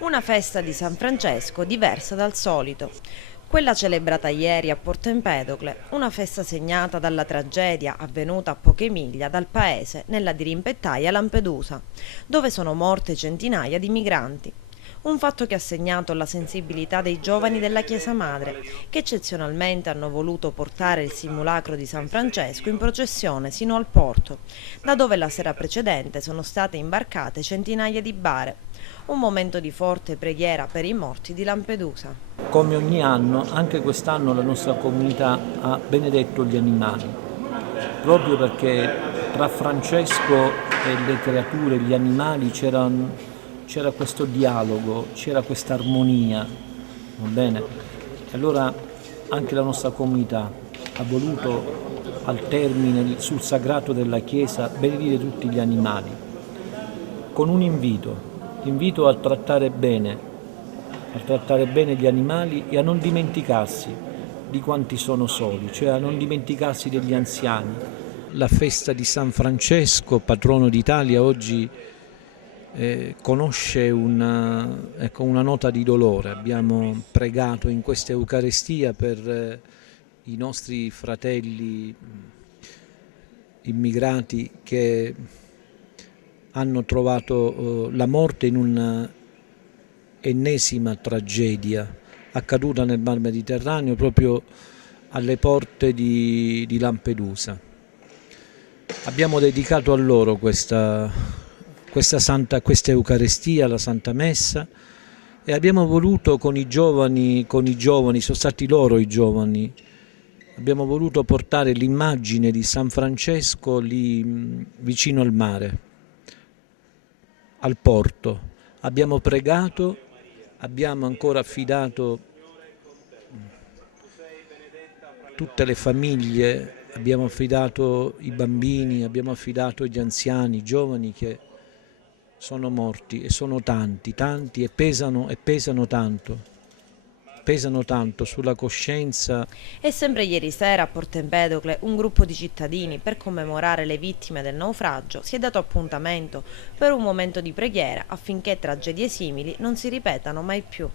Una festa di San Francesco diversa dal solito. Quella celebrata ieri a Porto Empedocle, una festa segnata dalla tragedia avvenuta a poche miglia dal paese nella dirimpettaia Lampedusa, dove sono morte centinaia di migranti. Un fatto che ha segnato la sensibilità dei giovani della Chiesa Madre, che eccezionalmente hanno voluto portare il simulacro di San Francesco in processione sino al porto, da dove la sera precedente sono state imbarcate centinaia di bare. Un momento di forte preghiera per i morti di Lampedusa. Come ogni anno, anche quest'anno la nostra comunità ha benedetto gli animali, proprio perché tra Francesco e le creature, gli animali, c'era questo dialogo, c'era questa armonia, va bene? E allora anche la nostra comunità ha voluto, al termine, sul sagrato della Chiesa, benedire tutti gli animali, con un invito a trattare bene gli animali e a non dimenticarsi di quanti sono soli, cioè a non dimenticarsi degli anziani. La festa di San Francesco, patrono d'Italia, oggi conosce una nota di dolore. Abbiamo pregato in questa Eucaristia per i nostri fratelli immigrati che hanno trovato la morte in una ennesima tragedia accaduta nel Mar Mediterraneo, proprio alle porte di Lampedusa. Abbiamo dedicato a loro questa Eucaristia, la Santa Messa, e abbiamo voluto con i giovani, sono stati loro i giovani, abbiamo voluto portare l'immagine di San Francesco lì vicino al mare, al porto. Abbiamo pregato, abbiamo ancora affidato tutte le famiglie, abbiamo affidato i bambini, abbiamo affidato gli anziani, i giovani che sono morti, e sono tanti e pesano tanto sulla coscienza. E sempre ieri sera a Porto Empedocle un gruppo di cittadini, per commemorare le vittime del naufragio, si è dato appuntamento per un momento di preghiera affinché tragedie simili non si ripetano mai più.